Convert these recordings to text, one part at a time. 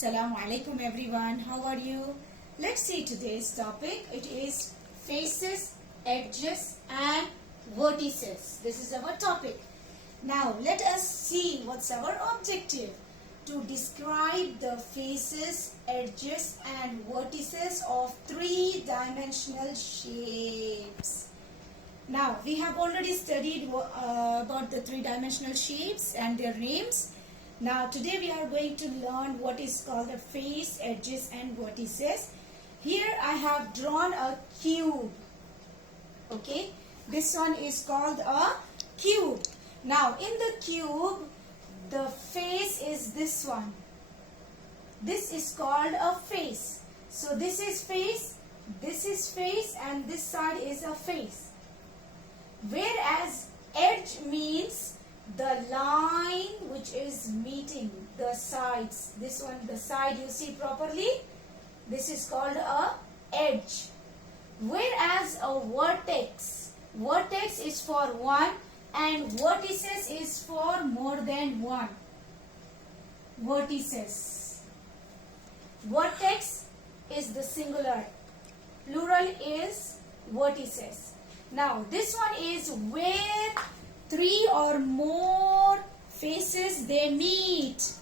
Assalamu alaikum everyone. How are you? Let's see today's topic. It is faces, edges and vertices. This is our topic. Now let us see what's our objective. To describe the faces, edges and vertices of three-dimensional shapes. Now we have already studied about the three-dimensional shapes and their names. Now today we are going to learn what is called the face, edges and vertices. Here I have drawn a cube. Okay, this one is called a cube. Now in the cube, the face is this one. This is called a face. So this is face and this side is a face. Whereas edge means the line which is meeting the sides. This one, the side you see properly, this is called a edge. Whereas a vertex is for one and vertices is for more than one. Vertices. Vertex is the singular. Plural is vertices. Now this one is where three or more faces they meet.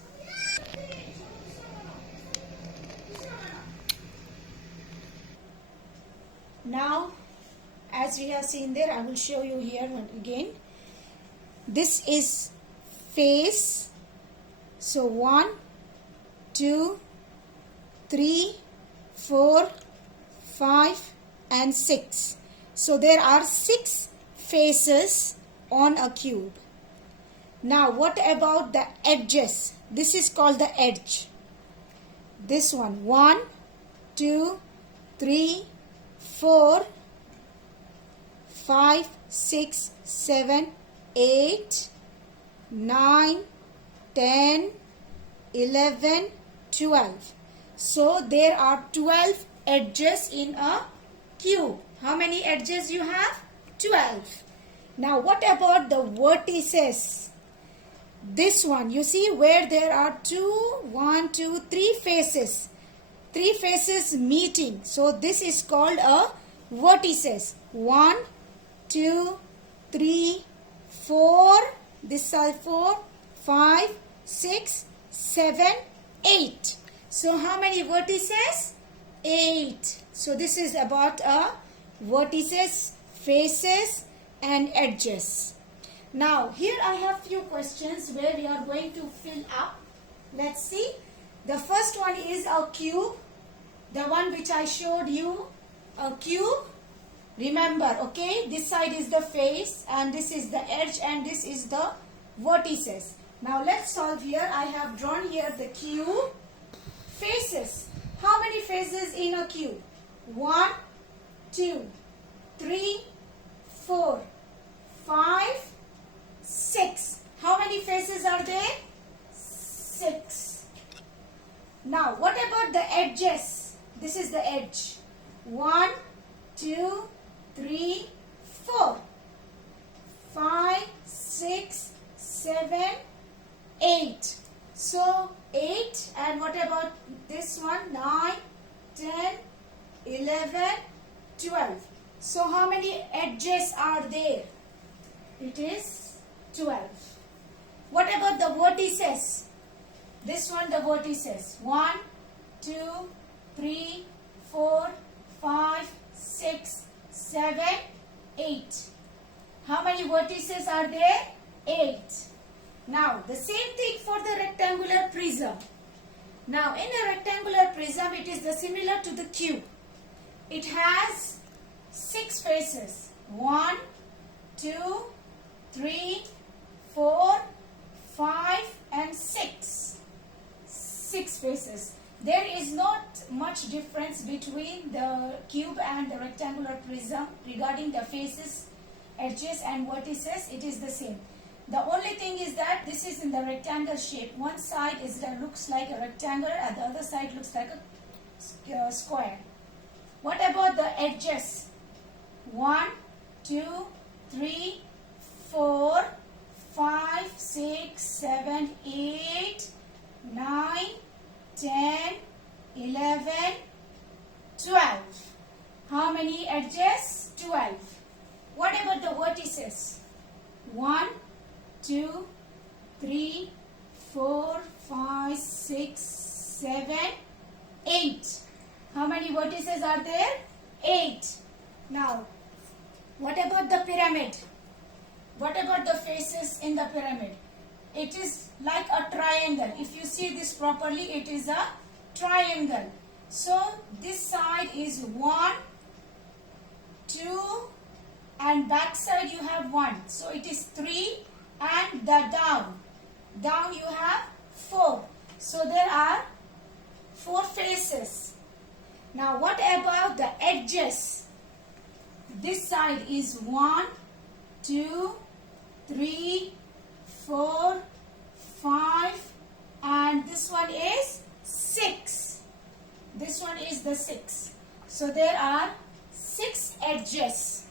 Now as we have seen there, I will show you here again. This is face. So 1, 2, 3, 4, 5 and 6. So there are 6 faces on a cube. Now what about the edges? This is called the edge. This one, 1, 2, 3, 4, 5, 6, 7, 8, 9, 10, 11, 12. So there are 12 edges in a cube. How many edges you have? 12. Now what about the vertices? This one, you see where there are 3 faces. 3 faces meeting. So this is called a vertices. 1, 2, 3, 4. This side 4, 5, 6, 7, 8. So how many vertices? 8. So this is about a vertices, faces and edges. Now here I have few questions where we are going to fill up. Let's see. The first one is a cube. The one which I showed you. A cube. Remember, okay, this side is the face and this is the edge and this is the vertices. Now let's solve here. I have drawn here the cube. Faces. How many faces in a cube? 1, 2, 3, 4, 5, 6. How many faces are there? 6. Now what about the edges? This is the edge. 1, 2, 3, 4, 5, 6, 7, 8. So 8, and what about this one? 9, 10, 11, 12. So how many edges are there? It is 12. What about the vertices? This one, the vertices. 1, 2, 3, 4, 5, 6, 7, 8. How many vertices are there? 8. Now the same thing for the rectangular prism. Now in a rectangular prism, it is similar to the cube. It has 6 faces. 1, 2, 3, 4, 5 and 6. 6 faces. There is not much difference between the cube and the rectangular prism regarding the faces, edges and vertices. It is the same. The only thing is that this is in the rectangle shape. One side looks like a rectangle and the other side looks like a square. What about the edges? 1, 2, 3, 4, 5, 6, 7, 8, 9, 10, 11, 12. How many edges? 12. What about the vertices? 1, 2, 3, 4, 5, 6, 7, 8. How many vertices are there? 8. Now, what about the pyramid? What about the faces in the pyramid? It is like a triangle. If you see this properly, it is a triangle. So, this side is 1, 2, and back side you have 1. So, it is 3, and the down. Down you have 4. So, there are 4 faces. Now, what about the edges? This side is 1, 2, 3, 4, 5, and this one is 6. This one is the 6. So there are 6 edges.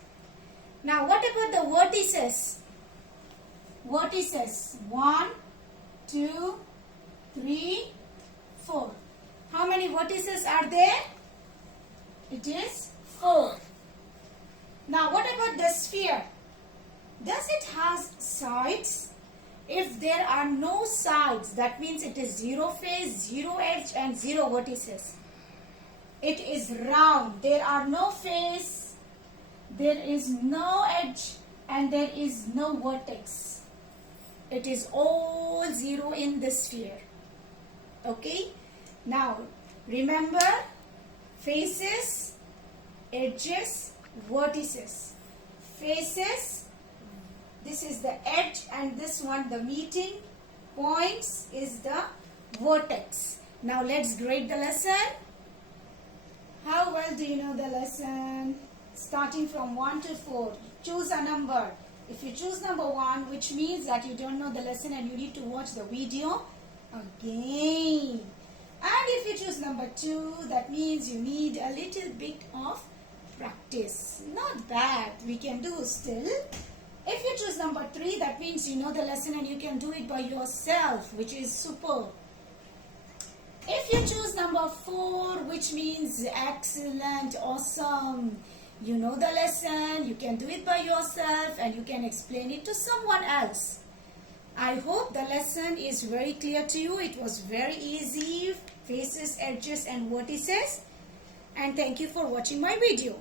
Now what about the vertices? Vertices 1, 2, 3, 4. How many vertices are there? It is 4. Now what about the sphere? Does it have sides? If there are no sides, that means it is 0 face, 0 edge and 0 vertices. It is round. There are no face, there is no edge and there is no vertex. It is all 0 in the sphere. Okay? Now, remember faces, edges, vertices. Faces, this is the edge and this one the meeting points is the vertex. Now let's grade the lesson. How well do you know the lesson? Starting from 1 to 4. Choose a number. If you choose number 1, which means that you don't know the lesson and you need to watch the video again. And if you choose number 2, that means you need a little bit of practice. Not bad. We can do still. If you choose number 3, that means you know the lesson and you can do it by yourself, which is super. If you choose number 4, which means excellent, awesome, you know the lesson, you can do it by yourself and you can explain it to someone else. I hope the lesson is very clear to you. It was very easy, faces, edges and vertices. And thank you for watching my video.